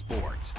Sports.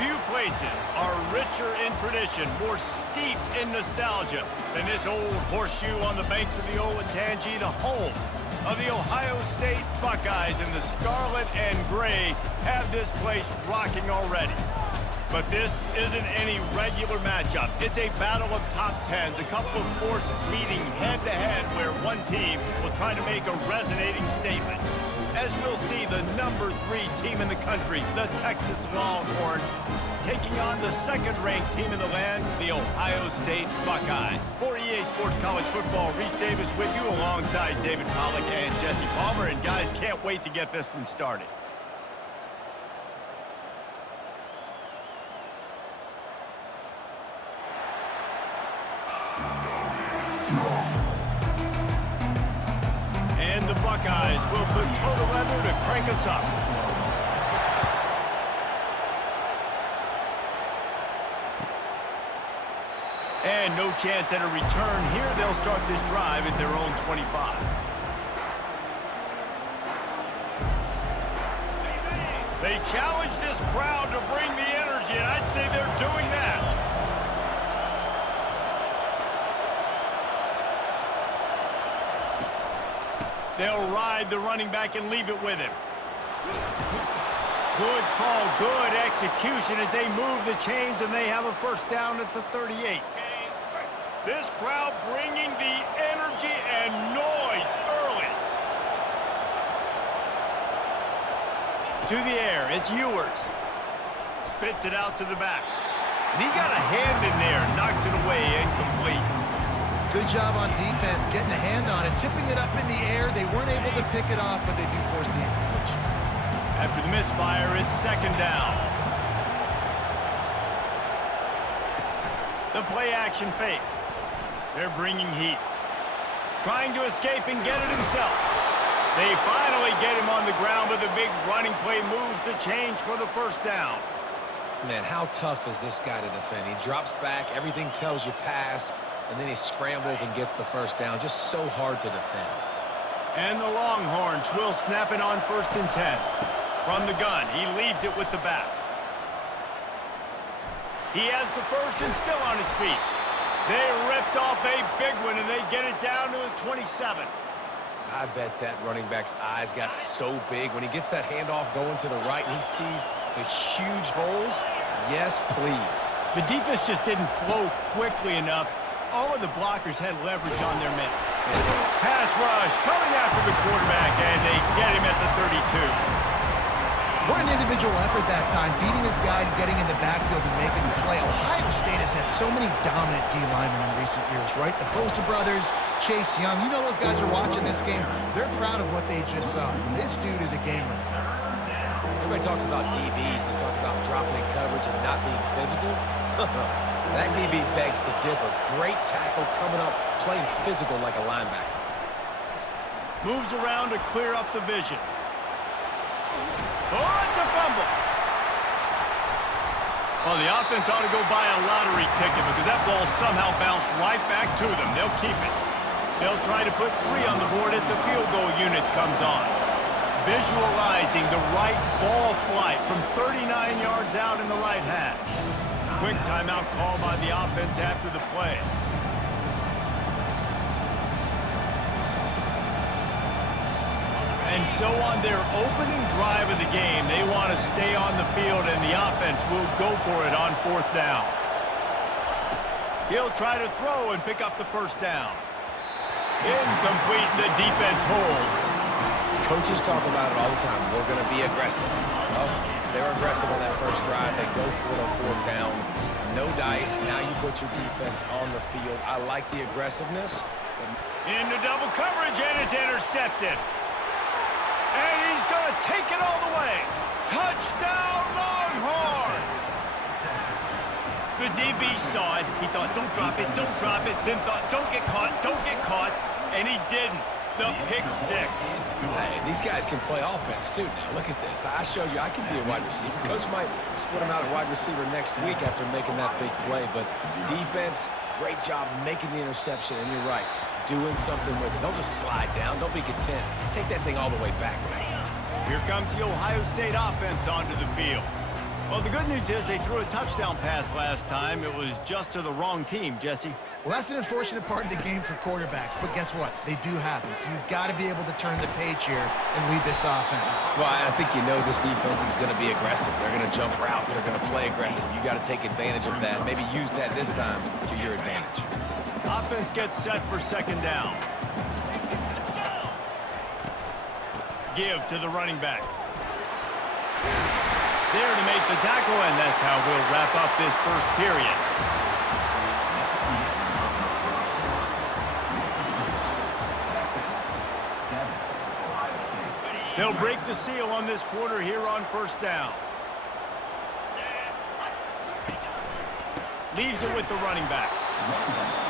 Few places are richer in tradition, more steeped in nostalgia than this old horseshoe on the banks of the old Ncaa, the home of the Ohio State Buckeyes. And the scarlet and gray have this place rocking already. But this isn't any regular matchup. It's a battle of top tens, a couple of forces meeting head-to-head where one team will try to make a resonating statement. As we'll see, the number 3 team in the country, the Texas Longhorns, taking on the second-ranked team in the land, the Ohio State Buckeyes. For EA Sports College Football, Reese Davis with you alongside David Pollack and Jesse Palmer. And guys, can't wait to get this one started. And the Buckeyes will put total leather to crank us up. And no chance at a return here. They'll start this drive at their own 25. They challenge this crowd to bring the energy, and I'd say they're doing that. They'll ride the running back and leave it with him. Good call, good execution as they move the chains, and they have a first down at the 38. This crowd bringing the energy and noise early. To the air, it's Ewers. Spits it out to the back. And he got a hand in there, knocks it away, incomplete. Good job on defense, getting a hand on it, tipping it up in the air. They weren't able to pick it off, but they do force the incompletion. After the misfire, it's second down. The play action fake. They're bringing heat. Trying to escape and get it himself. They finally get him on the ground, but the big running play moves the change for the first down. Man, how tough is this guy to defend? He drops back, everything tells you pass, and then he scrambles and gets the first down. Just so hard to defend. And the Longhorns will snap it on 1st and 10. From the gun, he leaves it with the back. He has the first and still on his feet. They ripped off a big one, and they get it down to the 27. I bet that running back's eyes got so big when he gets that handoff going to the right and he sees the huge holes. Yes, please. The defense just didn't flow quickly enough. All of the blockers had leverage on their men. Pass rush coming after the quarterback, and they get him at the 32. What an individual effort that time, beating his guy and getting in the backfield and making the play. Ohio State has had so many dominant D linemen in recent years, right? The Bosa brothers, Chase Young. You know those guys are watching this game. They're proud of what they just saw. This dude is a game wrecker. Everybody talks about DBs. They talk about dropping in coverage and not being physical. That DB begs to differ. Great tackle coming up, playing physical like a linebacker. Moves around to clear up the vision. Oh, it's a fumble. Well, the offense ought to go buy a lottery ticket because that ball somehow bounced right back to them. They'll keep it. They'll try to put 3 on the board as the field goal unit comes on. Visualizing the right ball flight from 39 yards out in the right half. Quick timeout call by the offense after the play. And so on their opening drive of the game, they want to stay on the field, and the offense will go for it on 4th down. He'll try to throw and pick up the first down. Incomplete, the defense holds. Coaches talk about it all the time. We're going to be aggressive. Well, they're aggressive on that first drive. They go for it on 4th down. No dice. Now you put your defense on the field. I like the aggressiveness. Into double coverage, and it's intercepted. And he's going to take it all the way. Touchdown, Longhorns! The DB saw it. He thought, don't drop it, don't drop it. Then thought, don't get caught. And he didn't. The pick 6. Hey, these guys can play offense, too. Now, look at this. I showed you I can be a wide receiver. Coach might split him out at wide receiver next week after making that big play. But defense, great job making the interception. And you're right. Doing something with it. Don't just slide down. Don't be content. Take that thing all the way back. Here comes the Ohio State offense onto the field. Well, the good news is they threw a touchdown pass last time. It was just to the wrong team, Jesse. Well, that's an unfortunate part of the game for quarterbacks, but guess what? They do happen, so you've got to be able to turn the page here and lead this offense. Well, I think you know this defense is going to be aggressive. They're going to jump routes. They're going to play aggressive. You got to take advantage of that. Maybe use that this time to your advantage. Offense gets set for 2nd down. Give to the running back. There to make the tackle, and that's how we'll wrap up this first period. They'll break the seal on this quarter here on 1st down. Leaves it with the running back.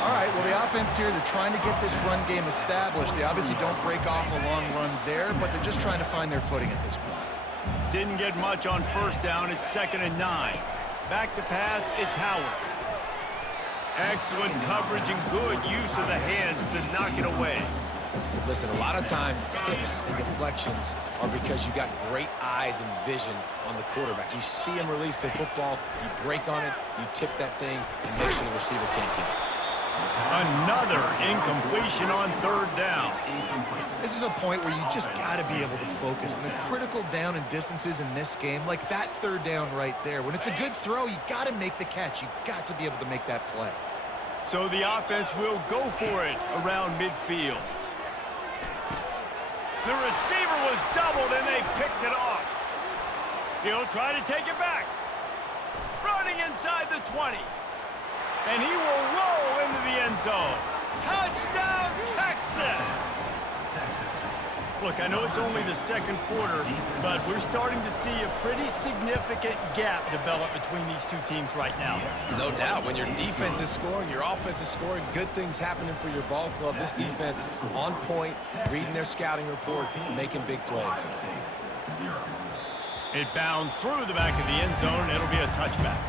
All right, well, the offense here, they're trying to get this run game established. They obviously don't break off a long run there, but they're just trying to find their footing at this point. Didn't get much on 1st down. It's 2nd and 9. Back to pass, it's Howard. Excellent coverage and good use of the hands to knock it away. Listen, a lot of time, tips and deflections are because you got great eyes and vision on the quarterback. You see him release the football, you break on it, you tip that thing, and make sure the receiver can't get it. Another incompletion on 3rd down. This is a point where you just got to be able to focus. And the critical down and distances in this game, like that 3rd down right there, when it's a good throw, you got to make the catch. You got to be able to make that play. So the offense will go for it around midfield. The receiver was doubled, and they picked it off. He'll try to take it back. Running inside the 20. And he will roll into the end zone. Touchdown, Texas! Look, I know it's only the 2nd quarter, but we're starting to see a pretty significant gap develop between these two teams right now. No doubt. When your defense is scoring, your offense is scoring, good things happening for your ball club. This defense on point, reading their scouting report, making big plays. It bounds through the back of the end zone, and it'll be a touchback.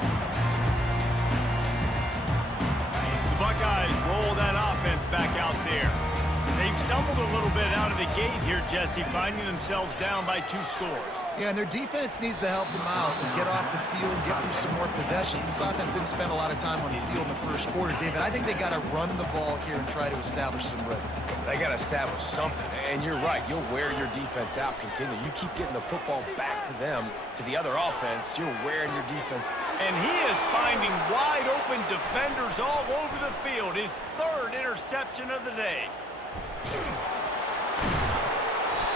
The Buckeyes roll that offense back out there. They they've stumbled a little bit out of the gate here, Jesse, finding themselves down by 2 scores. Yeah, and their defense needs to help them out and get off the field, get them some more possessions. This offense didn't spend a lot of time on the field in the first quarter, David. I think they got to run the ball here and try to establish some rhythm. They got to establish something, and you're right. You'll wear your defense out continually. You keep getting the football back to them, to the other offense, you're wearing your defense. And he is finding wide-open defenders all over the field. His 3rd interception of the day.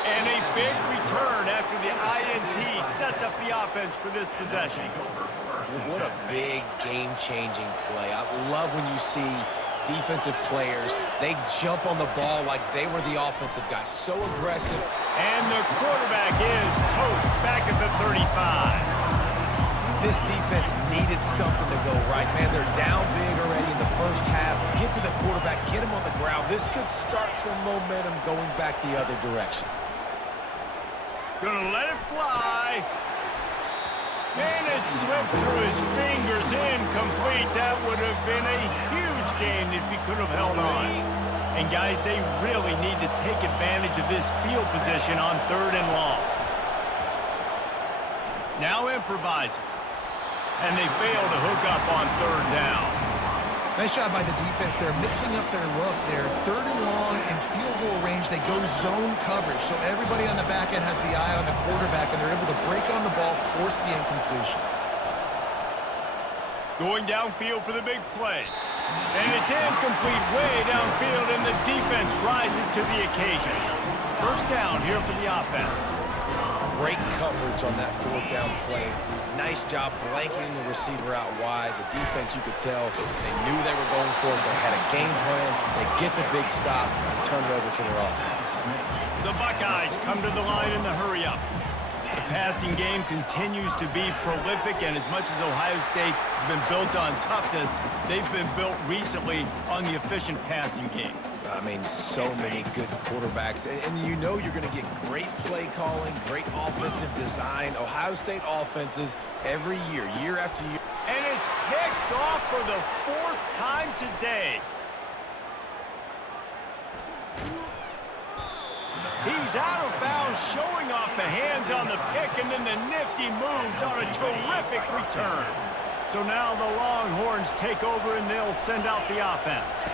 And a big return after the INT sets up the offense for this possession. What a big game-changing play. I love when you see defensive players, they jump on the ball like they were the offensive guy. So aggressive. And the quarterback is toast back at the 35. This defense needed something to go right, man. They're down big already in the first half. Get to the quarterback, get him on the ground. This could start some momentum going back the other direction. Gonna let it fly. And it slips through his fingers, incomplete. That would have been a huge gain if he could have held on. And guys, they really need to take advantage of this field position on 3rd and long. Now improvising. And they fail to hook up on 3rd down. Nice job by the defense. They're mixing up their look. They're 3rd and long in field goal range. They go zone coverage. So everybody on the back end has the eye on the quarterback, and they're able to break on the ball, force the incompletion. Going downfield for the big play. And it's incomplete way downfield, and the defense rises to the occasion. 1st down here for the offense. Great coverage on that 4th down play. Nice job blanketing the receiver out wide. The defense, you could tell, they knew they were going for it. They had a game plan. They get the big stop and turn it over to their offense. The Buckeyes come to the line in the hurry-up. The passing game continues to be prolific, and as much as Ohio State has been built on toughness, they've been built recently on the efficient passing game. I mean, so many good quarterbacks, and you know you're going to get great play calling, great offensive design. Ohio State offenses every year, year after year. And it's picked off for the 4th time today. He's out of bounds, showing off the hands on the pick, and then the nifty moves on a terrific return. So now the Longhorns take over, and they'll send out the offense.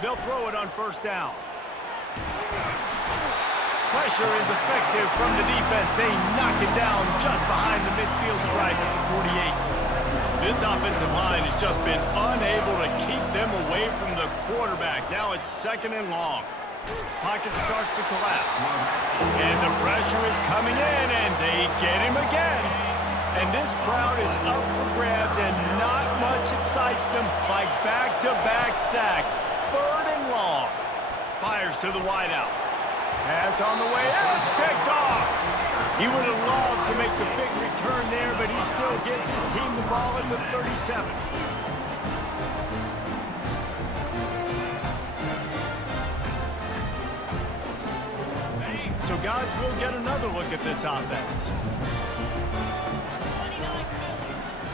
They'll throw it on 1st down. Pressure is effective from the defense. They knock it down just behind the midfield stripe at the 48. This offensive line has just been unable to keep them away from the quarterback. Now it's 2nd and long. Pocket starts to collapse. And the pressure is coming in, and they get him again. And this crowd is up for grabs, and not much excites them like back-to-back sacks. 3rd and long. Fires to the wideout. Pass on the way out. It's picked off. He would have loved to make the big return there, but he still gives his team the ball at the 37. So, guys, we'll get another look at this offense.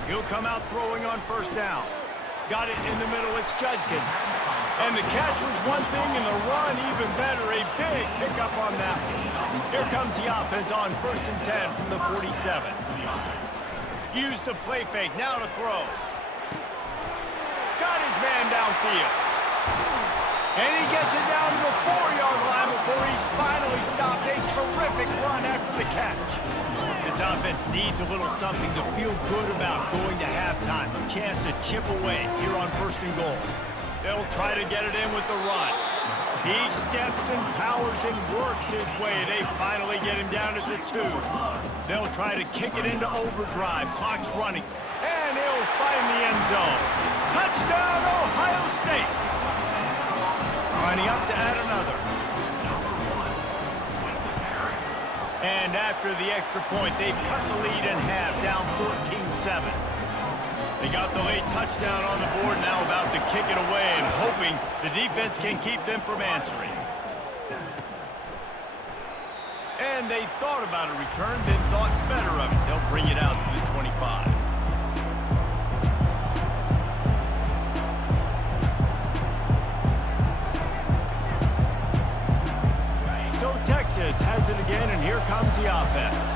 He'll come out throwing on 1st down. Got it in the middle. It's Judkins. And the catch was one thing, and the run even better. A big pickup on that one. Here comes the offense on 1st and 10 from the 47. Use the play fake. Now to throw. Got his man downfield. And he gets it down to the 4-yard line before he's finally stopped. A terrific run after the catch. This offense needs a little something to feel good about going to halftime. A chance to chip away here on 1st and goal. They'll try to get it in with the run. He steps and powers and works his way. They finally get him down at the 2. They'll try to kick it into overdrive. Clock's running. And he'll find the end zone. Touchdown, Ohio State. Lining up to add another. And after the extra point, they've cut the lead in half, down 14-7. They got the late touchdown on the board, now about to kick it away and hoping the defense can keep them from answering. And they thought about a return, then thought better of it. They'll bring it out to the 25. Texas has it again, and here comes the offense.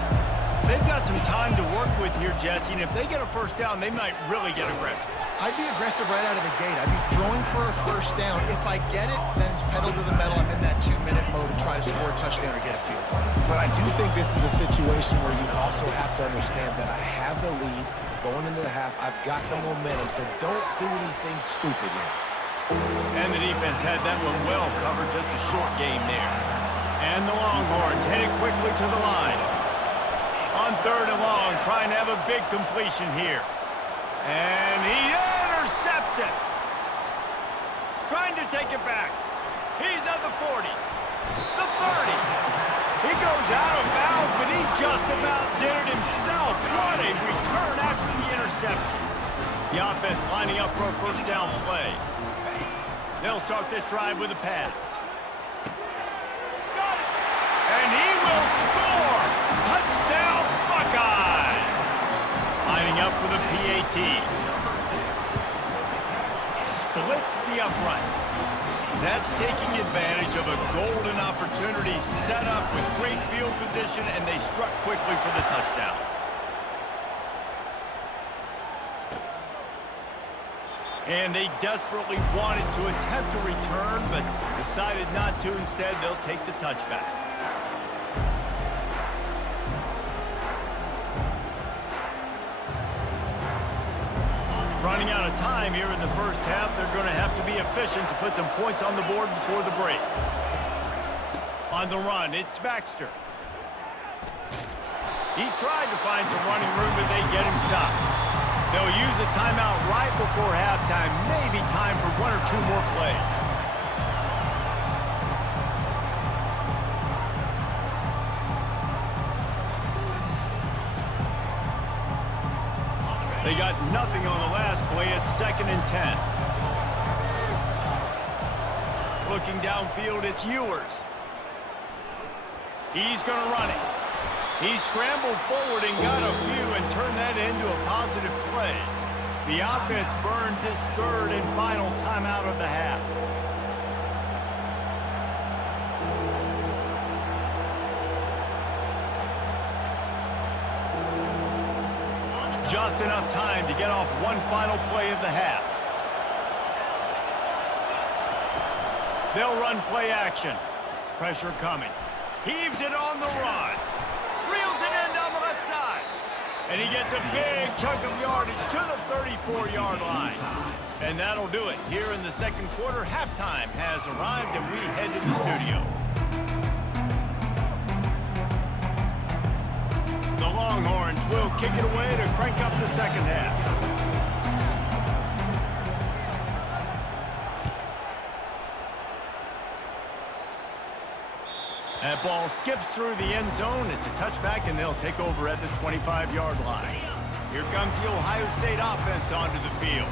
They've got some time to work with here, Jesse, and if they get a first down, they might really get aggressive. I'd be aggressive right out of the gate. I'd be throwing for a first down. If I get it, then it's pedal to the metal. I'm in that 2-minute mode to try to score a touchdown or get a field goal. But I do think this is a situation where you also have to understand that I have the lead going into the half. I've got the momentum, so don't do anything stupid here. And the defense had that one well covered, just a short game there. And the Longhorns headed quickly to the line. On 3rd and long, trying to have a big completion here. And he intercepts it. Trying to take it back. He's at the 40. The 30. He goes out of bounds, but he just about did it himself. What a return after the interception. The offense lining up for a first down play. They'll start this drive with a pass. Got it. And he will score. Touchdown, Buckeyes. Lining up for the PAT. Splits the uprights. That's taking advantage of a golden opportunity set up with great field position, and they struck quickly for the touchdown. And they desperately wanted to attempt a return, but decided not to. Instead, they'll take the touchback. Running out of time here in the first half. They're going to have to be efficient to put some points on the board before the break. On the run, it's Baxter. He tried to find some running room, but they get him stopped. They'll use a timeout right before halftime. Maybe time for 1 or 2 more plays. They got nothing on the last play. It's 2nd and 10. Looking downfield, it's Ewers. He's going to run it. He scrambled forward and got a few and turned that into a positive play. The offense burns its 3rd and final timeout of the half. Just enough time to get off one final play of the half. They'll run play action. Pressure coming. Heaves it on the run. Reels it in down the left side. And he gets a big chunk of yardage to the 34-yard line. And that'll do it. Here in the second quarter, halftime has arrived, and we head to the studio. The Longhorns will kick it away to crank up the second half. That ball skips through the end zone. It's a touchback, and they'll take over at the 25-yard line. Here comes the Ohio State offense onto the field.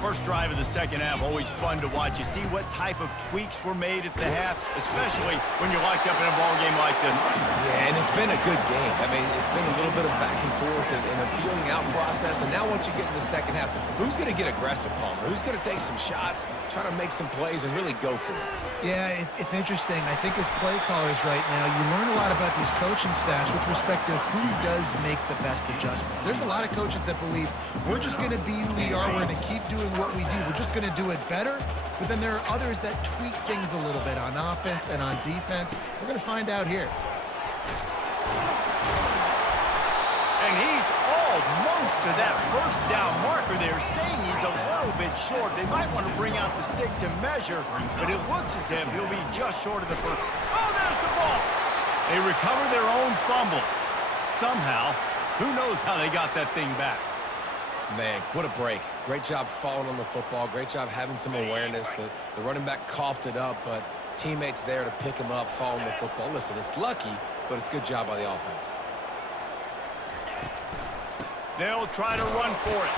First drive of the second half, always fun to watch. You see what type of tweaks were made at the half, especially when you're locked up in a ball game like this one. Yeah, and it's been a good game. I mean, it's been a little bit of back and forth and a feeling out process. And now once you get in the second half, who's going to get aggressive, Palmer? Who's going to take some shots, try to make some plays, and really go for it? Yeah, it's interesting. I think as play callers right now, you learn a lot about these coaching staffs with respect to who does make the best adjustments. There's a lot of coaches that believe we're just going to be who we are. We're going to keep doing what we do. We're just going to do it better. But then there are others that tweak things a little bit on offense and on defense. We're going to find out here. And he's almost to that first down marker there, saying he's a little bit short. They might want to bring out the sticks and measure, but it looks as if he'll be just short of the first. Oh, there's the ball. They recover their own fumble. Somehow, who knows how they got that thing back. Man, what a break. Great job following on the football. Great job having some awareness. The running back coughed it up, but teammates there to pick him up, following the football. Listen, it's lucky, but it's a good job by the offense. They'll try to run for it.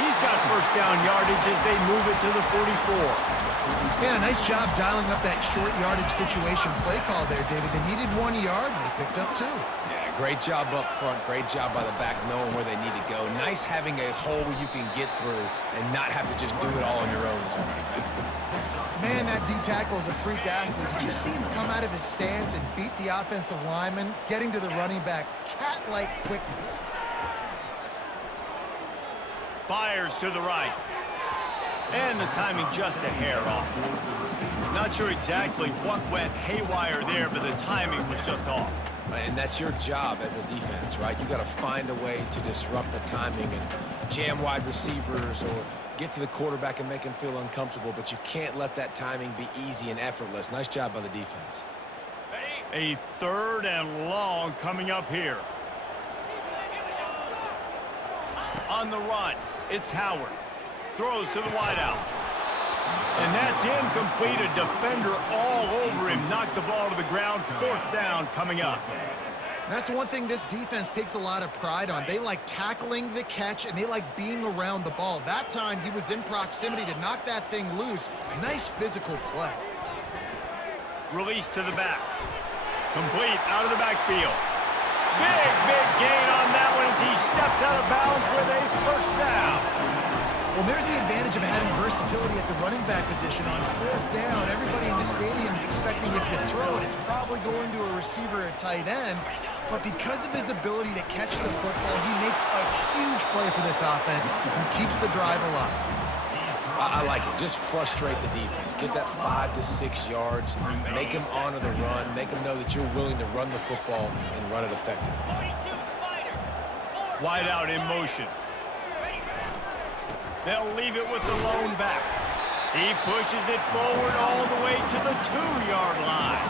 He's got first down yardage as they move it to the 44. Yeah, nice job dialing up that short yardage situation play call there, David. They needed 1 yard, and they picked up 2. Yeah, Great job up front. Great job by the back knowing where they need to go. Nice having a hole where you can get through and not have to just do it all on your own as a running back. Man, that D tackle is a freak athlete. Did you see him come out of his stance and beat the offensive lineman, getting to the running back? Cat-like quickness. Fires to the right. And the timing just a hair off. Not sure exactly what went haywire there, but the timing was just off. And that's your job as a defense, right? You got to find a way to disrupt the timing and jam wide receivers or get to the quarterback and make him feel uncomfortable, but you can't let that timing be easy and effortless. Nice job by the defense. A 3rd and long coming up here. On the run, it's Howard. Throws to the wideout. And that's incomplete. A defender all over him. Knocked the ball to the ground. 4th down coming up. That's one thing this defense takes a lot of pride on. They like tackling the catch, and they like being around the ball. That time, he was in proximity to knock that thing loose. Nice physical play. Release to the back. Complete out of the backfield. Big gain on that one as he steps out of bounds with a 1st down. Well, there's the advantage of having versatility at the running back position. On 4th down, everybody in the stadium is expecting if you throw it, it's probably going to a receiver or tight end. But because of his ability to catch the football, he makes a huge play for this offense and keeps the drive alive. I like it. Just frustrate the defense. Get that 5 to 6 yards. Make them honor the run. Make them know that you're willing to run the football and run it effectively. Wide out in motion. They'll leave it with the lone back. He pushes it forward all the way to the 2-yard line.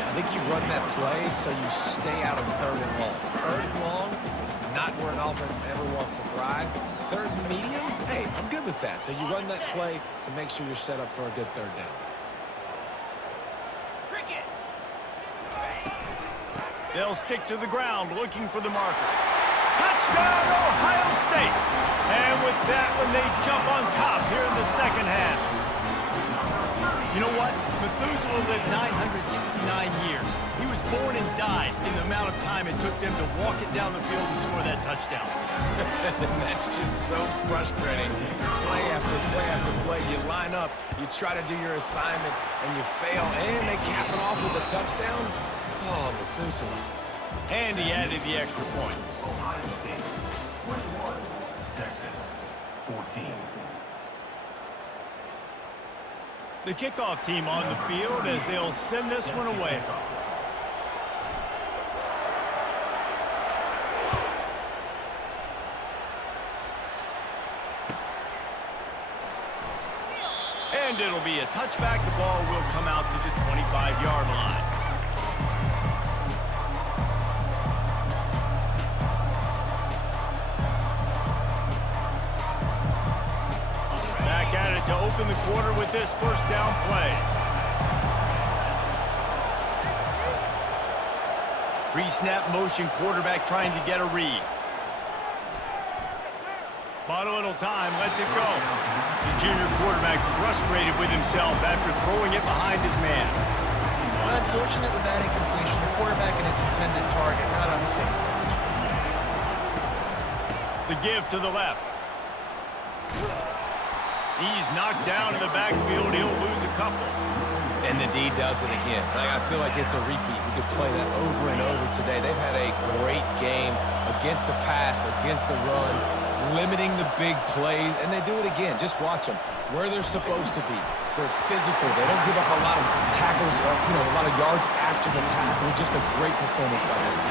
I think you run that play so you stay out of 3rd and long. 3rd and long is not where an offense ever wants to thrive. 3rd and medium, hey, I'm good with that. So you run that play to make sure you're set up for a good 3rd down. They'll stick to the ground looking for the marker. Touchdown, Ohio State! And with that one, they jump on top here in the 2nd half. You know what? Methuselah lived 969 years. He was born and died in the amount of time it took them to walk it down the field and score that touchdown. That's just so frustrating. Play after play after play. You line up, you try to do your assignment, and you fail, and they cap it off with a touchdown. Oh, Methuselah. And he added the extra point. Ohio State 21, Texas 14. The kickoff team on the field as they'll send this one away. And it'll be a touchback. The ball will come out to the 25-yard line. Back at it to open the quarter with this 1st down play. Pre-snap motion, quarterback trying to get a read. Bought a little time, lets it go. The junior quarterback frustrated with himself after throwing it behind his man. Unfortunate with that incompletion. The quarterback and his intended target not on the same page. The give to the left. He's knocked down in the backfield. He'll lose a couple. And the D does it again. I feel like it's a repeat. We could play that over and over today. They've had a great game against the pass, against the run, limiting the big plays, and they do it again. Just watch them. Where they're supposed to be. They're physical. They don't give up a lot of tackles, a lot of yards after the tackle. Just a great performance by this D.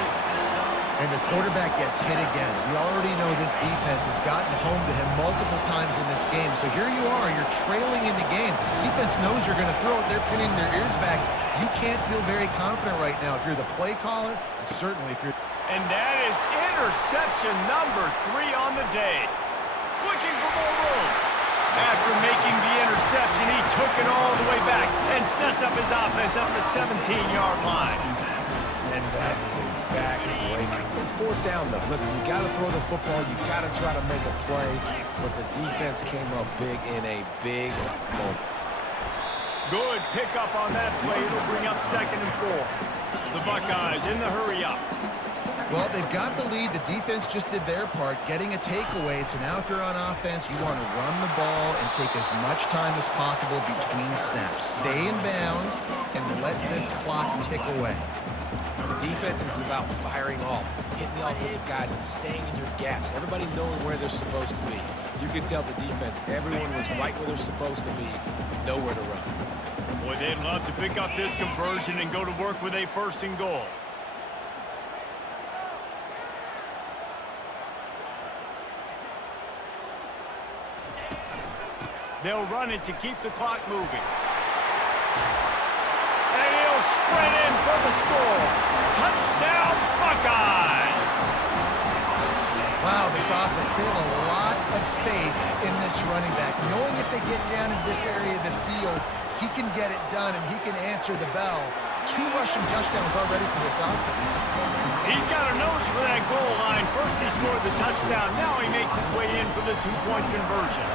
And the quarterback gets hit again. We already know this defense has gotten home to him multiple times in this game. So here you are, you're trailing in the game. Defense knows you're going to throw it. They're pinning their ears back. You can't feel very confident right now if you're the play caller, and certainly if you're... And that is interception number 3 on the day. Looking for more room. After making the interception, he took it all the way back and sets up his offense up the 17-yard line. And that is a back-breaker. It's 4th down, though. Listen, you got to throw the football. You got to try to make a play. But the defense came up big in a big moment. Good pickup on that play. It'll bring up 2nd and 4. The Buckeyes in the hurry up. Well, they've got the lead. The defense just did their part, getting a takeaway. So now if you're on offense, you want to run the ball and take as much time as possible between snaps. Stay in bounds and let this clock tick away. Defense is about firing off, hitting the offensive guys, and staying in your gaps. Everybody knowing where they're supposed to be. You could tell the defense, everyone was right where they're supposed to be, nowhere to run. Boy, they'd love to pick up this conversion and go to work with a first and goal. They'll run it to keep the clock moving. And he'll sprint in for the score. Touchdown, Buckeyes! Wow, this offense, they have a lot of faith in this running back, knowing if they get down in this area of the field, he can get it done and he can answer the bell. 2 rushing touchdowns already for this offense. He's got a nose for that goal line. First he scored the touchdown. Now he makes his way in for the 2-point conversion.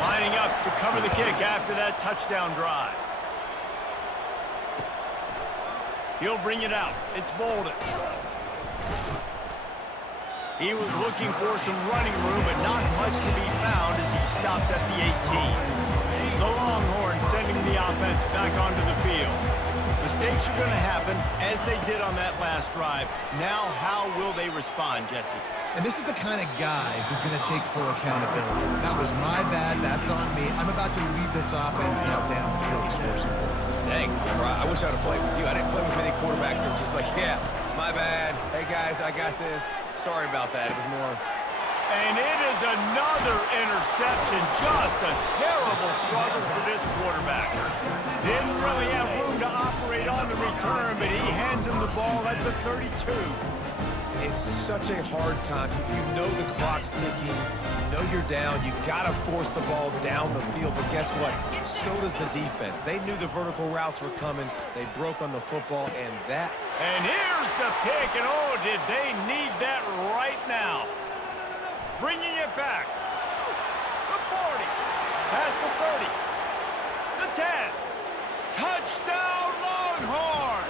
Lining up to cover the kick after that touchdown drive. He'll bring it out. It's Bolden. He was looking for some running room, but not much to be found as he stopped at the 18. The Longhorns sending the offense back onto the field. Mistakes are going to happen, as they did on that last drive. Now, how will they respond, Jesse? And this is the kind of guy who's going to take full accountability. That was my bad. That's on me. I'm about to lead this offense now down the field and score some points. Dang, bro, I wish I would have played with you. I didn't play with many quarterbacks that were just like, yeah, my bad. Hey, guys, I got this. Sorry about that. It was more... And it is another interception. Just a terrible struggle for this quarterback. Didn't really have room to operate on the return, but he hands him the ball at the 32. It's such a hard time. You know the clock's ticking. You know you're down. You got to force the ball down the field. But guess what? So does the defense. They knew the vertical routes were coming. They broke on the football, and that... And here's the pick, and oh, did they need that right now. Bringing it back. The 40. Past the 30. The 10. Touchdown, Longhorns!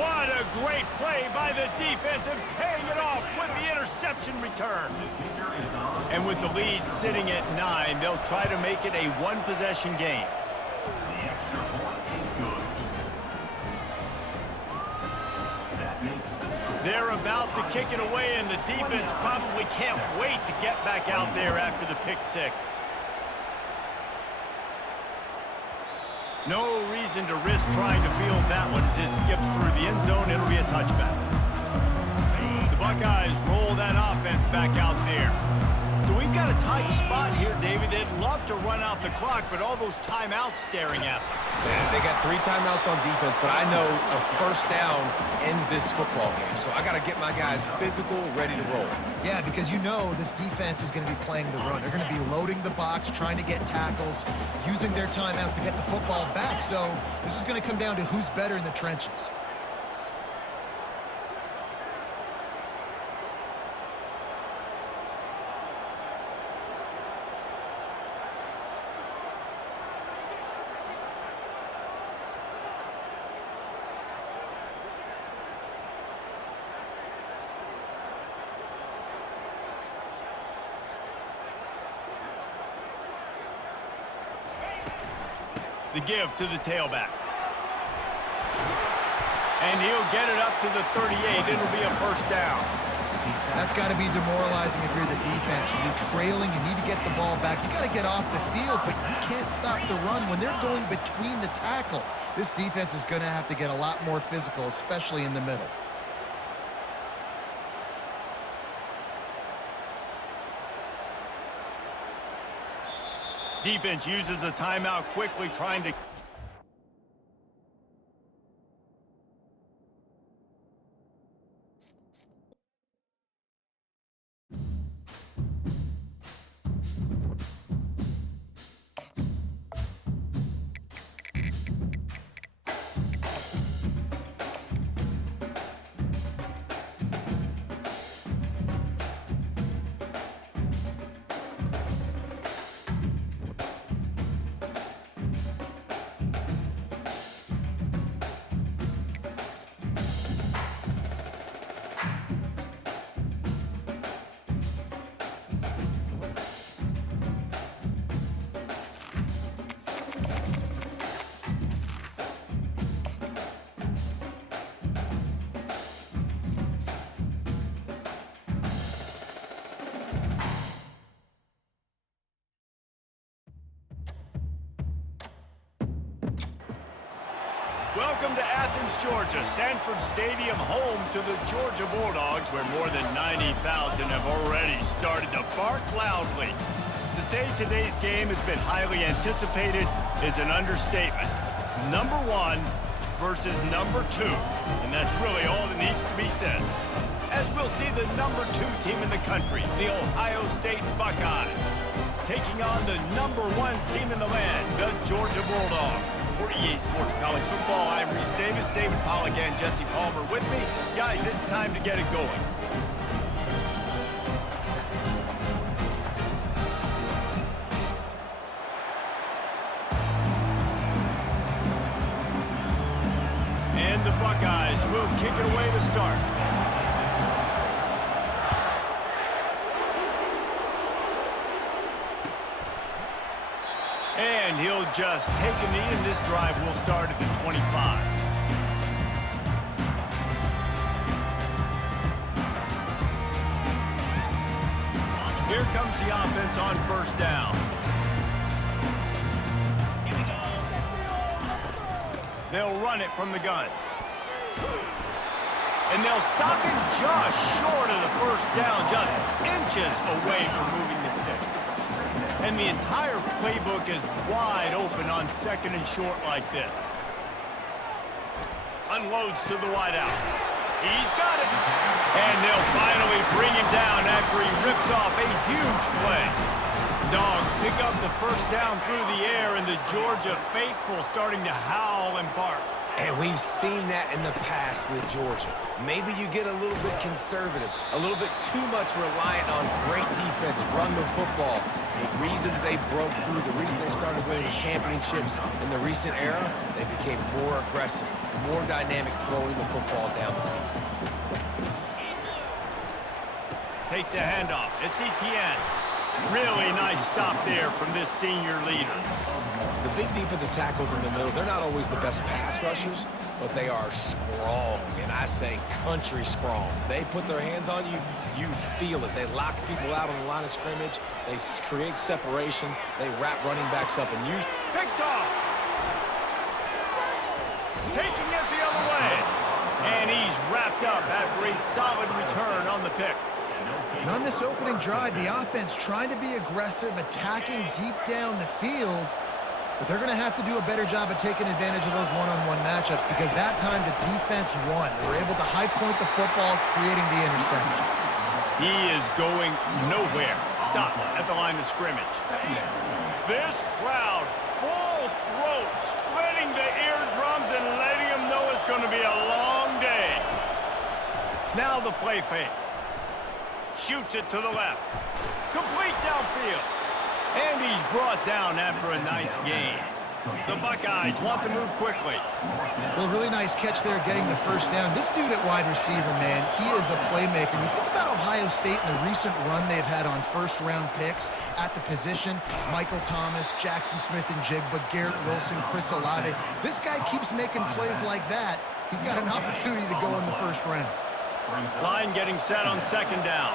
What a great play by the defense and paying it off with the interception return. And with the lead sitting at 9, they'll try to make it a one-possession game. The extra point is good. That makes the score. They're about to kick it away, and the defense probably can't wait to get back out there after the pick 6. No reason to risk trying to field that one as it skips through the end zone. It'll be a touchback. The Buckeyes roll that offense back out there. So we've got a tight spot here, David. They'd love to run out the clock, but all those timeouts staring at them. They got 3 timeouts on defense, but I know a first down ends this football game. So I got to get my guys physical, ready to roll. Yeah, because you know this defense is going to be playing the run. They're going to be loading the box, trying to get tackles, using their timeouts to get the football back. So this is going to come down to who's better in the trenches. The give to the tailback. And he'll get it up to the 38. It'll be a first down. That's got to be demoralizing if you're the defense. You're trailing. You need to get the ball back. You got to get off the field, but you can't stop the run when they're going between the tackles. This defense is going to have to get a lot more physical, especially in the middle. Defense uses a timeout quickly, trying to... Welcome to Athens, Georgia, Sanford Stadium, home to the Georgia Bulldogs, where more than 90,000 have already started to bark loudly. To say today's game has been highly anticipated is an understatement. Number 1 versus number 2, and that's really all that needs to be said. As we'll see the number 2 team in the country, the Ohio State Buckeyes, taking on the number 1 team in the land, the Georgia Bulldogs. For EA Sports College Football, I'm Reese Davis, David Pollack, and Jesse Palmer with me. Guys, it's time to get it going. And the Buckeyes will kick it away to start. And he'll just take a knee, and this drive will start at the 25. Here comes the offense on first down. They'll run it from the gun. And they'll stop him just short of the first down, just inches away from moving the sticks. And the entire playbook is wide open on second and short like this. Unloads to the wideout. He's got it. And they'll finally bring him down after he rips off a huge play. Dogs pick up the first down through the air, and the Georgia faithful starting to howl and bark. And we've seen that in the past with Georgia. Maybe you get a little bit conservative, a little bit too much reliant on great defense, run the football. The reason they broke through, the reason they started winning championships in the recent era, they became more aggressive, more dynamic throwing the football down the field. Takes a handoff. It's Etienne. Really nice stop there from this senior leader. The big defensive tackles in the middle, they're not always the best pass rushers, but they are strong, and I say country strong. They put their hands on you, you feel it. They lock people out on the line of scrimmage. They create separation. They wrap running backs up and use. Picked off. Taking it the other way. And he's wrapped up after a solid return on the pick. And on this opening drive, the offense trying to be aggressive, attacking deep down the field, but they're going to have to do a better job of taking advantage of those one-on-one matchups, because that time the defense won. They were able to high point the football, creating the interception. He is going nowhere. Stop at the line of scrimmage. This crowd, full throat, splitting the eardrums and letting them know it's going to be a long day. Now the play fake. Shoots it to the left. Complete downfield. And he's brought down after a nice gain. The Buckeyes want to move quickly. Well, really nice catch there getting the first down. This dude at wide receiver, man, he is a playmaker. And you think about Ohio State and the recent run they've had on first-round picks at the position. Michael Thomas, Jackson Smith-Njigba, Garrett Wilson, Chris Olave. This guy keeps making plays like that. He's got an opportunity to go in the first round. Line getting set on second down.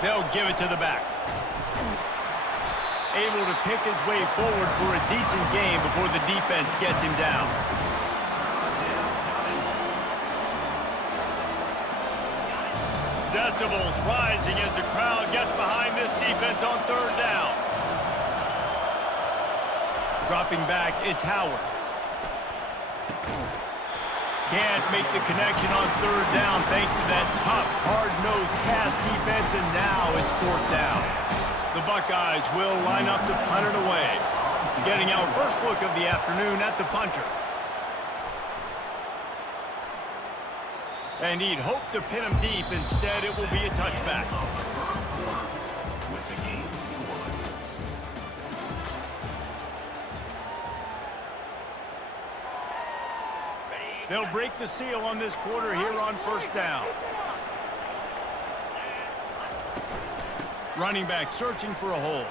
They'll give it to the back. Able to pick his way forward for a decent game before the defense gets him down. Decibels rising as the crowd gets behind this defense on third down. Dropping back, it's Howard. Can't make the connection on third down thanks to that tough, hard-nosed pass defense, and now it's fourth down. The Buckeyes will line up to punt it away. Getting our first look of the afternoon at the punter. And he'd hoped to pin him deep. Instead, it will be a touchback. They'll break the seal on this quarter here on first down. Running back searching for a hole.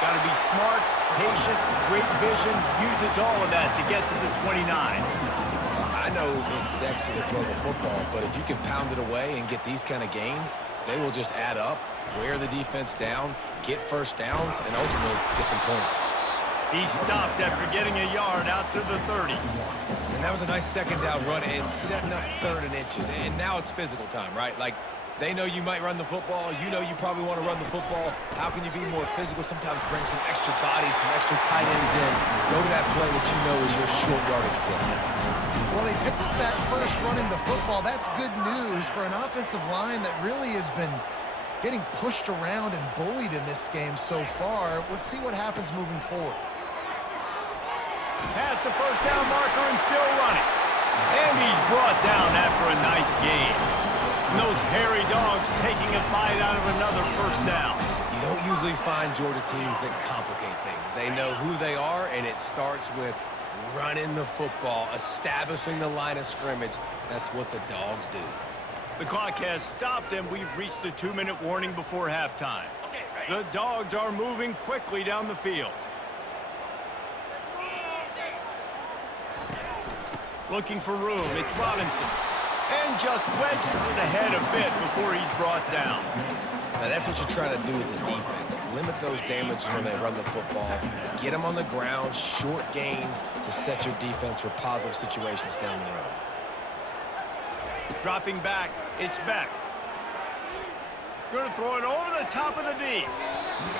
Got to be smart, patient, great vision, uses all of that to get to the 29. I know it's sexy to throw the football, but if you can pound it away and get these kind of gains, they will just add up, wear the defense down, get first downs, and ultimately get some points. He stopped after getting a yard out to the 30. And that was a nice second down run and setting up 3rd and inches. And now it's physical time, right? Like, they know you might run the football. You know you probably want to run the football. How can you be more physical? Sometimes bring some extra bodies, some extra tight ends in. Go to that play that you know is your short yardage play. Well, they picked up that first running the football. That's good news for an offensive line that really has been getting pushed around and bullied in this game so far. Let's see what happens moving forward. Past the first down marker and still running. And he's brought down after a nice gain. And those hairy dogs taking a bite out of another first down. You don't usually find Georgia teams that complicate things. They know who they are, and it starts with running the football, establishing the line of scrimmage. That's what the dogs do. The clock has stopped, and we've reached the 2-minute warning before halftime. The dogs are moving quickly down the field. Looking for room, it's Robinson. And just wedges it ahead a bit before he's brought down. Now that's what you're trying to do as a defense. Limit those damages when they run the football. Get them on the ground, short gains to set your defense for positive situations down the road. Dropping back, it's Beck. Going to throw it over the top of the D.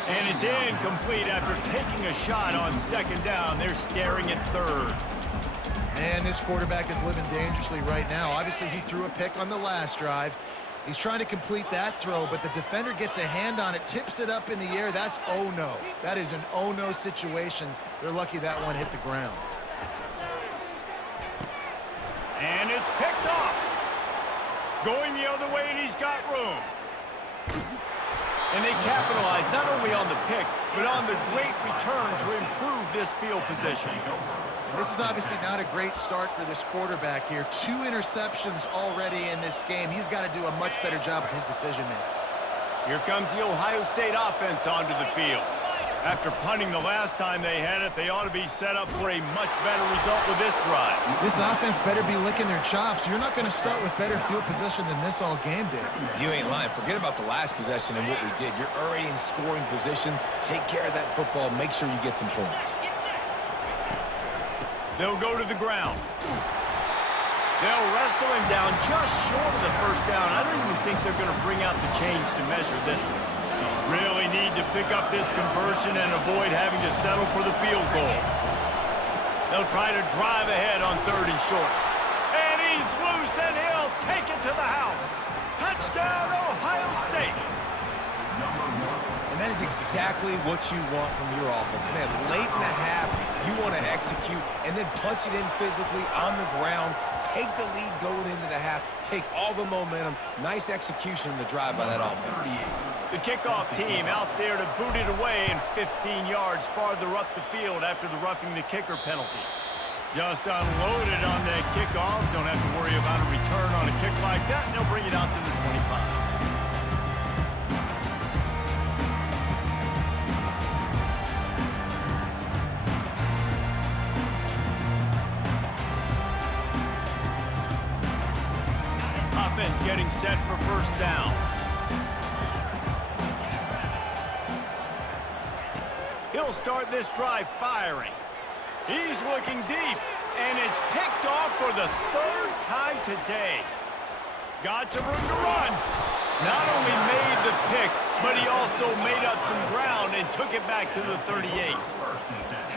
And it's incomplete after taking a shot on 2nd down. They're staring at 3rd. And this quarterback is living dangerously right now. Obviously, he threw a pick on the last drive. He's trying to complete that throw, but the defender gets a hand on it, tips it up in the air. That's oh-no. That is an oh-no situation. They're lucky that one hit the ground. And it's picked off. Going the other way, and he's got room. And they capitalize not only on the pick, but on the great return to improve this field position. And this is obviously not a great start for this quarterback here. 2 interceptions already in this game. He's got to do a much better job with his decision-making. Here comes the Ohio State offense onto the field. After punting the last time they had it, they ought to be set up for a much better result with this drive. This offense better be licking their chops. You're not going to start with better field position than this all game did. You ain't lying. Forget about the last possession and what we did. You're already in scoring position. Take care of that football. Make sure you get some points. They'll go to the ground. They'll wrestle him down just short of the first down. I don't even think they're going to bring out the chains to measure this one. Really need to pick up this conversion and avoid having to settle for the field goal. They'll try to drive ahead on 3rd and short. And he's loose, and he'll take it to the house. Touchdown, Ohio State. And that is exactly what you want from your offense. Man, late in the half, you want to execute and then punch it in physically on the ground. Take the lead going into the half. Take all the momentum. Nice execution in the drive by that offense. The kickoff team out there to boot it away and 15 yards farther up the field after the roughing the kicker penalty. Just unloaded on the kickoff. Don't have to worry about a return on a kick like that. And they'll bring it out to the 25. Offense getting set for first down. He'll start this drive firing. He's looking deep, and it's picked off for the 3rd time today. Got some room to run. Not only made the pick, but he also made up some ground and took it back to the 38.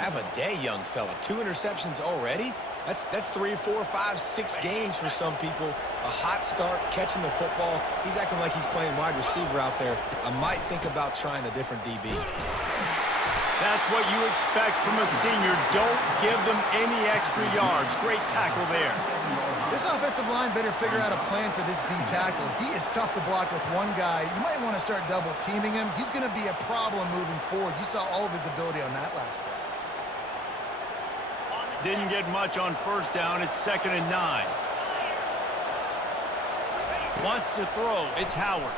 Have a day, young fella. 2 interceptions already? That's 3, 4, 5, 6 games for some people. A hot start, catching the football. He's acting like he's playing wide receiver out there. I might think about trying a different DB. That's what you expect from a senior. Don't give them any extra yards. Great tackle there. This offensive line better figure out a plan for this D tackle. He is tough to block with one guy. You might want to start double teaming him. He's going to be a problem moving forward. You saw all of his ability on that last play. Didn't get much on first down. It's 2nd and 9. Wants to throw. It's Howard.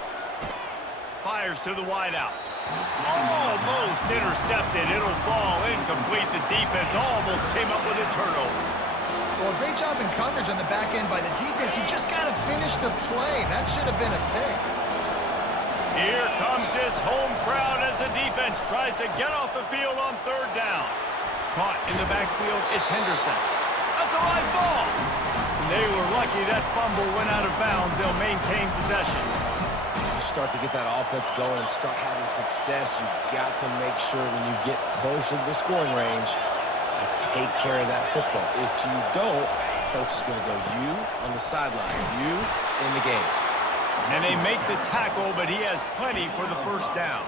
Fires to the wideout. Almost intercepted. It'll fall incomplete. The defense almost came up with a turnover. Well, a great job in coverage on the back end by the defense. He just got to finish the play. That should have been a pick. Here comes this home crowd as the defense tries to get off the field on 3rd down. caught in the backfield. It's Henderson. That's a live ball. And they were lucky that fumble went out of bounds. They'll maintain possession. You start to get that offense going and start having success, you've got to make sure when you get closer to the scoring range, you take care of that football. If you don't, coach is going to go you on the sideline, you in the game. And they make the tackle, but he has plenty for the first down.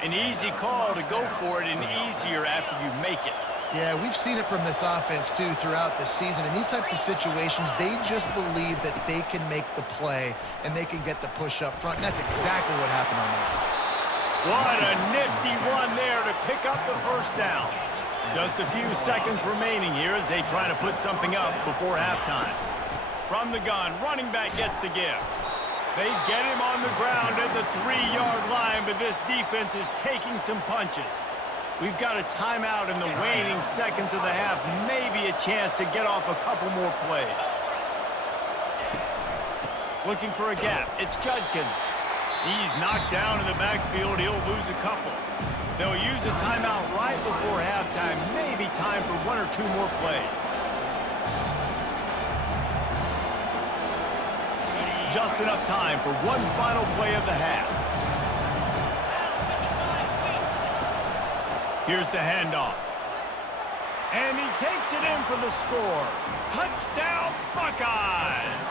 An easy call to go for it and easier after you make it. Yeah, we've seen it from this offense, too, throughout the season. In these types of situations, they just believe that they can make the play and they can get the push up front, and that's exactly what happened on that. What a nifty run there to pick up the first down. Just a few seconds remaining here as they try to put something up before halftime. From the gun, running back gets to give. They get him on the ground at the 3-yard line, but this defense is taking some punches. We've got a timeout in the waning seconds of the half, maybe a chance to get off a couple more plays. Looking for a gap, it's Judkins. He's knocked down in the backfield, he'll lose a couple. They'll use a timeout right before halftime, maybe time for 1 or 2 more plays. Just enough time for one final play of the half. Here's the handoff. And he takes it in for the score. Touchdown, Buckeyes!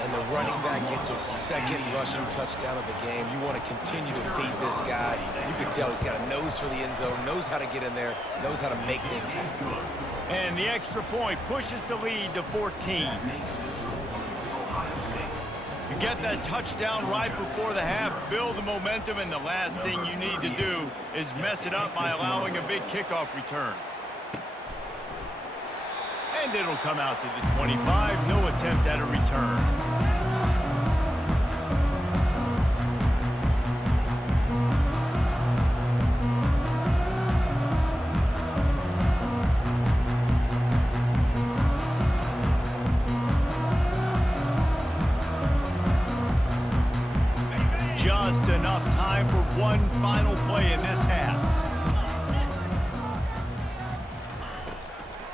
And the running back gets his second rushing touchdown of the game. You want to continue to feed this guy. You can tell he's got a nose for the end zone, knows how to get in there, knows how to make things happen. And the extra point pushes the lead to 14. You get that touchdown right before the half, build the momentum, and the last thing you need to do is mess it up by allowing a big kickoff return. And it'll come out to the 25, no attempt at a return. Just enough time for one final play in this half.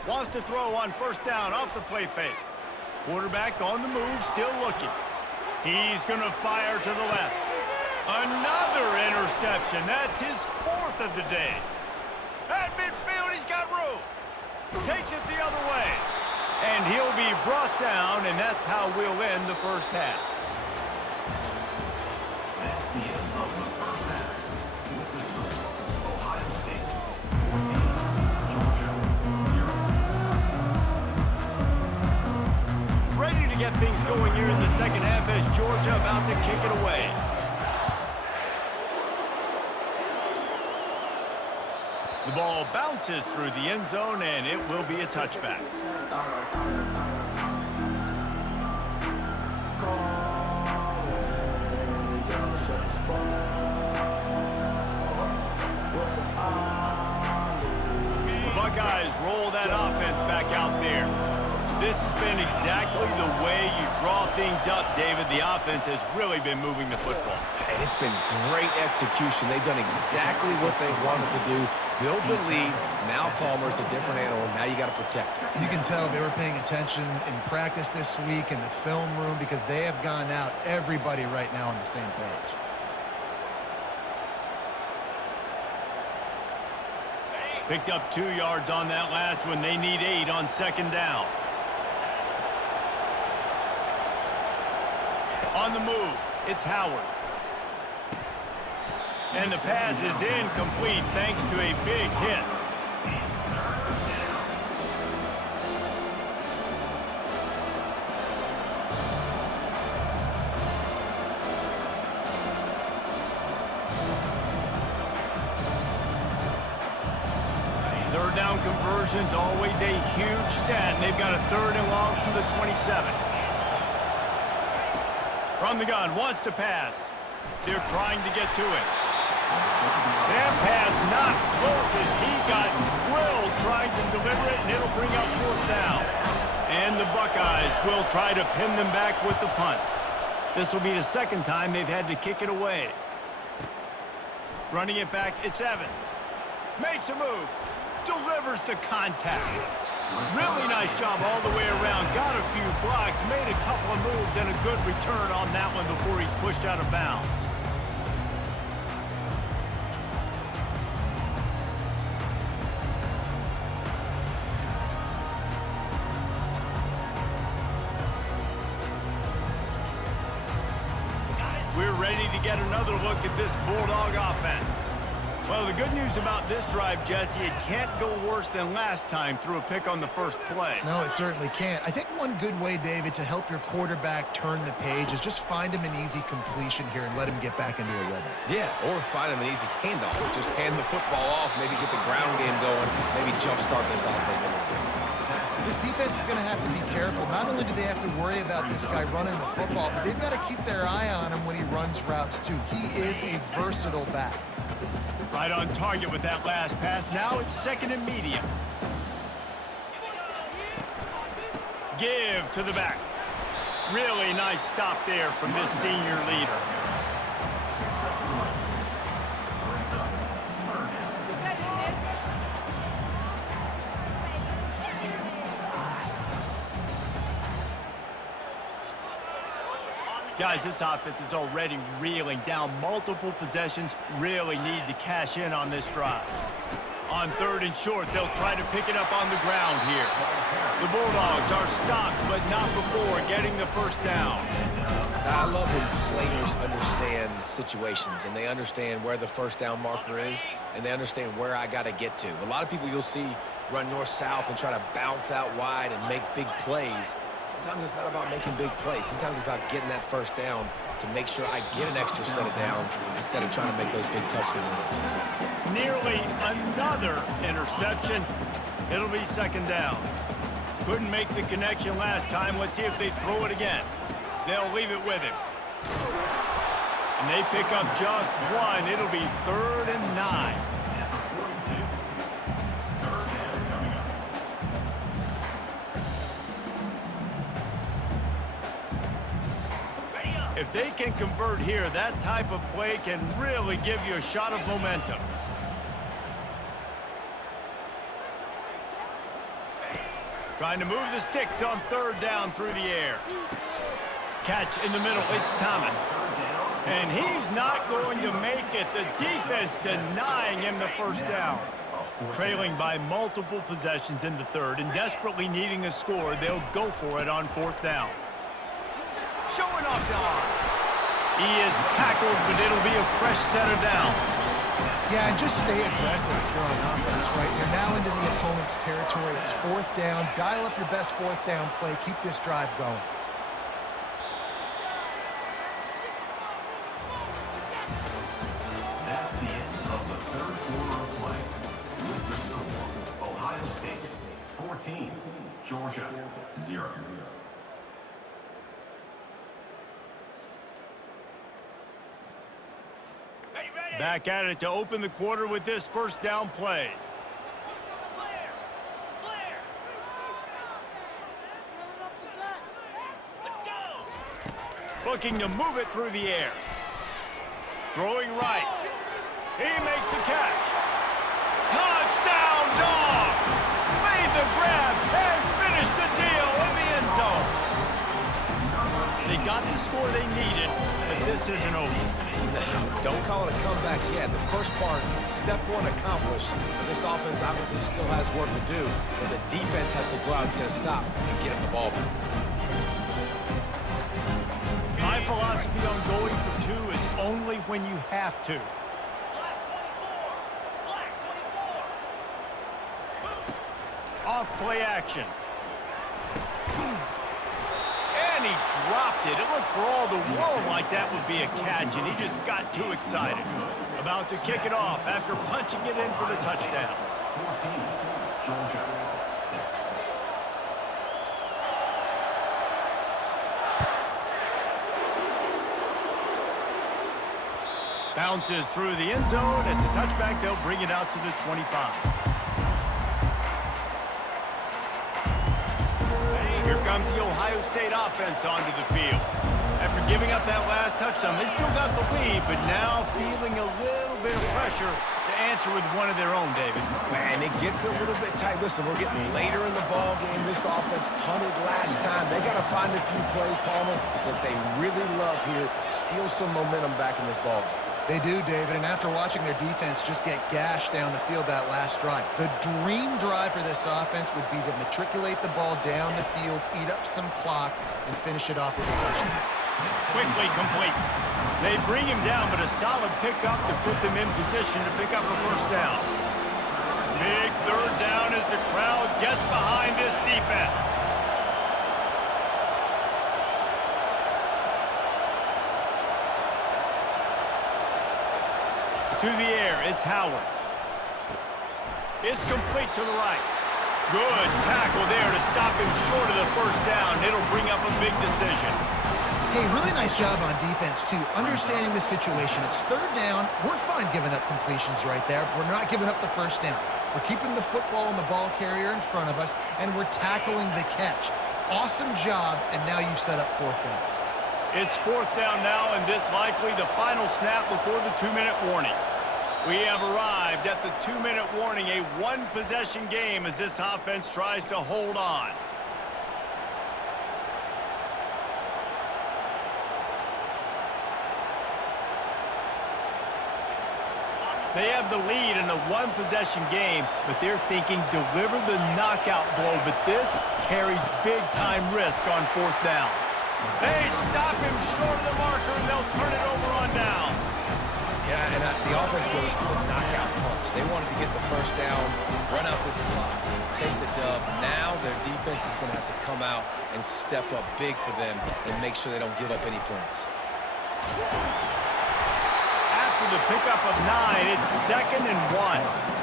Wants to throw on first down off the play fake. Quarterback on the move, still looking. He's going to fire to the left. Another interception. That's his 4th of the day. At midfield, he's got room. Takes it the other way. And he'll be brought down, and that's how we'll end the first half. Ready to get things going here in the second half as Georgia about to kick it away. The ball bounces through the end zone, and it will be a touchback. The Buckeyes roll that offense back out there. This has been exactly the way you draw things up, David. The offense has really been moving the football. And it's been great execution. They've done exactly what they wanted to do. Build the lead. Now Palmer's a different animal. Now you got to protect him. You can tell they were paying attention in practice this week in the film room because they have gone out, everybody right now on the same page. Picked up 2 yards on that last one. They need 8 on second down. On the move, it's Howard. And the pass is incomplete thanks to a big hit. Third down conversion's always a huge stat, and they've got a 3rd and long from the 27. From the gun, wants to pass. They're trying to get to it. That pass not close as he got drilled trying to deliver it, and it'll bring up 4th down. And the Buckeyes will try to pin them back with the punt. This will be the 2nd time they've had to kick it away. Running it back, it's Evans. Makes a move. delivers the contact. Really nice job all the way around. Got a few blocks, made a couple of moves, and a good return on that one before he's pushed out of bounds. We're ready to get another look at this Bulldog offense. Well, the good news about this drive, Jesse, it can't go worse than last time through a pick on the first play. No, it certainly can't. I think one good way, David, to help your quarterback turn the page is just find him an easy completion here and let him get back into a rhythm. Yeah, or find him an easy handoff. Just hand the football off, maybe get the ground game going, maybe jumpstart this offense a little bit. This defense is going to have to be careful. Not only do they have to worry about this guy running the football, but they've got to keep their eye on him when he runs routes, too. He is a versatile back. Right on target with that last pass. Now it's second and medium. Give to the back. Really nice stop there from this senior leader. Guys, this offense is already reeling down multiple possessions. Really need to cash in on this drive. On third and short, they'll try to pick it up on the ground here. The Bulldogs are stopped, but not before getting the first down. I love when players understand situations and they understand where the first down marker is and they understand where I got to get to. A lot of people you'll see run north-south and try to bounce out wide and make big plays. Sometimes it's not about making big plays. Sometimes it's about getting that first down to make sure I get an extra set of downs instead of trying to make those big touchdown runs. Nearly another interception. It'll be second down. Couldn't make the connection last time. Let's see if they throw it again. They'll leave it with him. And they pick up just one. It'll be 3rd and 9. If they can convert here, that type of play can really give you a shot of momentum. Trying to move the sticks on 3rd down through the air. Catch in the middle, it's Thomas. And he's not going to make it. The defense denying him the first down. Trailing by multiple possessions in the 3rd and desperately needing a score, they'll go for it on 4th down. Showing off the arm. He is tackled, but it'll be a fresh set of downs. Yeah, and just stay aggressive if you're on offense, right? You're now into the opponent's territory. It's 4th down. Dial up your best 4th down play. Keep this drive going. That's the end of the 3rd quarter of play. With the score, Ohio State 14, Georgia 0. Back at it to open the quarter with this first down play. Looking to move it through the air. Throwing right. He makes the catch. Touchdown, Dogs! Made the grab and finished the deal in the end zone. They got the score they needed, but this isn't over. Don't call it a comeback yet. The first part, step 1 accomplished. But this offense obviously still has work to do. But the defense has to go out and get a stop and get him the ball back. My philosophy on going for 2 is only when you have to. Off play action. And he dropped it. It looked for all the world like that would be a catch, and he just got too excited. About to kick it off after punching it in for the touchdown. 14, Georgia 6. Bounces through the end zone. It's a touchback. They'll bring it out to the 25. Here comes the Ohio State offense onto the field. After giving up that last touchdown, they still got the lead, but now feeling a little bit of pressure to answer with one of their own, David. And it gets a little bit tight. Listen, we're getting later in the ball game. This offense punted last time. They got to find a few plays, Palmer, that they really love here. Steal some momentum back in this ball game. They do, David, and after watching their defense just get gashed down the field that last drive, the dream drive for this offense would be to matriculate the ball down the field, eat up some clock, and finish it off with a touchdown. Quickly complete. They bring him down, but a solid pickup to put them in position to pick up a first down. Big third down as the crowd gets behind this defense. To the air, it's Howard. It's complete to the right. Good tackle there to stop him short of the first down. It'll bring up a big decision. Hey, really nice job on defense, too, understanding the situation. It's third down. We're fine giving up completions right there. We're not giving up the first down. We're keeping the football and the ball carrier in front of us, and we're tackling the catch. Awesome job, and now you've set up fourth down. It's fourth down now, and this likely the final snap before the 2-minute warning. We have arrived at the 2-minute warning, a one-possession game as this offense tries to hold on. They have the lead in a one-possession game, but they're thinking deliver the knockout blow, but this carries big-time risk on fourth down. They stop him short of the marker, and they'll turn it over on downs. Yeah, and the offense goes for the knockout punch. They wanted to get the first down, run out this clock, take the dub. Now their defense is going to have to come out and step up big for them and make sure they don't give up any points. After the pickup of 9, it's 2nd and 1.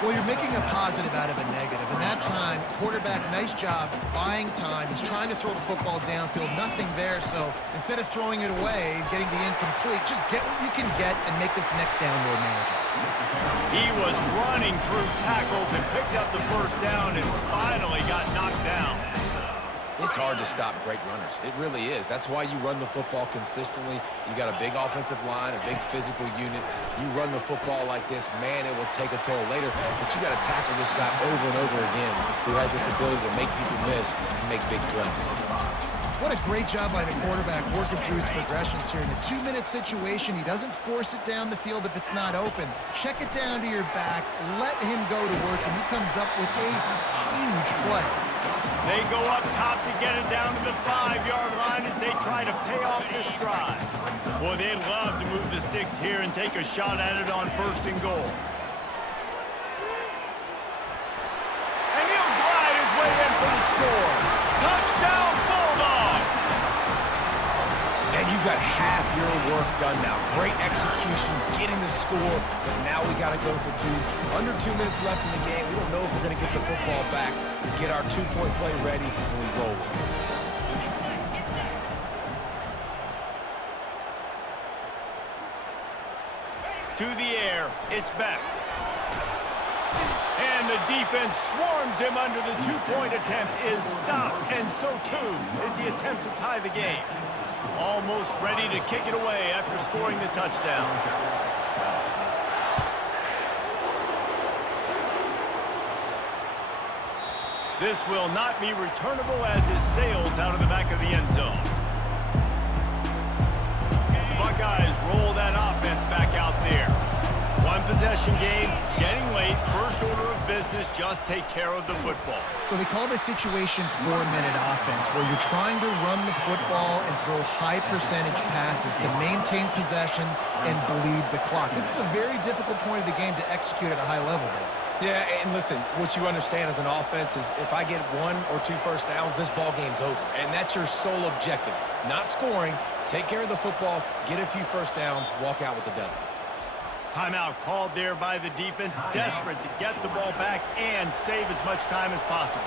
Well, you're making a positive out of a negative. And that time, quarterback, nice job buying time. He's trying to throw the football downfield. Nothing there, so instead of throwing it away and getting the incomplete, just get what you can get and make this next down more manageable. He was running through tackles and picked up the first down and finally got knocked down. It's hard to stop great runners. It really is. That's why you run the football consistently. You got a big offensive line, a big physical unit. You run the football like this, man, it will take a toll later. But you got to tackle this guy over and over again who has this ability to make people miss and make big plays. What a great job by the quarterback working through his progressions here. In a 2-minute situation, he doesn't force it down the field if it's not open. Check it down to your back, let him go to work, and he comes up with a huge play. They go up top to get it down to the 5-yard line as they try to pay off this drive. Boy, they'd love to move the sticks here and take a shot at it on 1st and goal. And he'll glide his way in for the score. Touchdown, Bulldogs! And you got half your work done now. Great execution, getting the score, but now we got to go for 2. Under 2 minutes left in the game. We don't know if we're going to get the football back. We get our 2-point play ready, and we roll with it. To the air, it's back. And the defense swarms him under the 2-point attempt is stopped, and so too is the attempt to tie the game. Almost ready to kick it away after scoring the touchdown. This will not be returnable as it sails out of the back of the end zone. The Buckeyes roll that offense back out there. One-possession game, getting late, first order of business, just take care of the football. So they call this situation 4-minute offense, where you're trying to run the football and throw high-percentage passes to maintain possession and bleed the clock. This is a very difficult point of the game to execute at a high level, Dave. Yeah, and listen, what you understand as an offense is if I get 1 or 2 first downs, this ball game's over. And that's your sole objective. Not scoring, take care of the football, get a few first downs, walk out with the W. Timeout called there by the defense, desperate to get the ball back and save as much time as possible.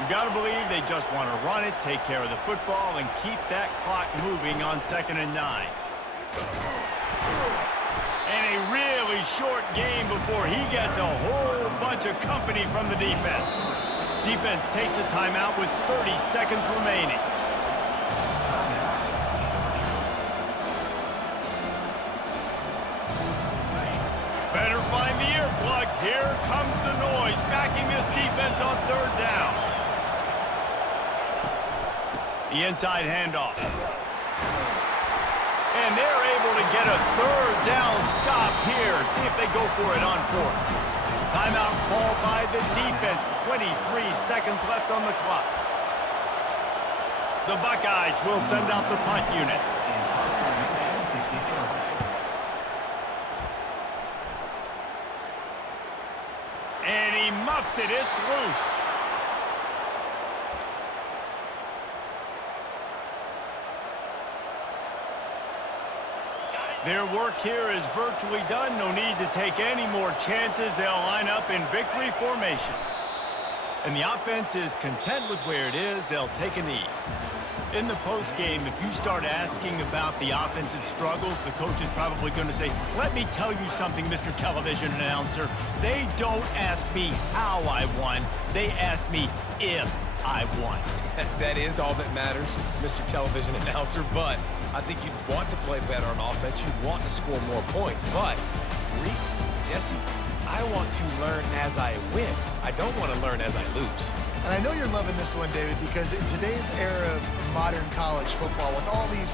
You got to believe they just want to run it, take care of the football, and keep that clock moving on 2nd and 9. And a really short game before he gets a whole bunch of company from the defense. Defense takes a timeout with 30 seconds remaining. Better find the here comes the noise, backing this defense on third down. The inside handoff. And they're able to get a third down stop here. See if they go for it on fourth. Timeout called by the defense. 23 seconds left on the clock. The Buckeyes will send out the punt unit. And he muffs it. It's loose. Their work here is virtually done. No need to take any more chances. They'll line up in victory formation. And the offense is content with where it is. They'll take a knee. In the postgame, if you start asking about the offensive struggles, the coach is probably going to say, let me tell you something, Mr. Television Announcer. They don't ask me how I won. They ask me if I won. That is all that matters, Mr. Television Announcer, but I think you'd want to play better on offense. You'd want to score more points, but Reese, Jesse, I want to learn as I win. I don't want to learn as I lose. And I know you're loving this one, David, because in today's era of modern college football, with all these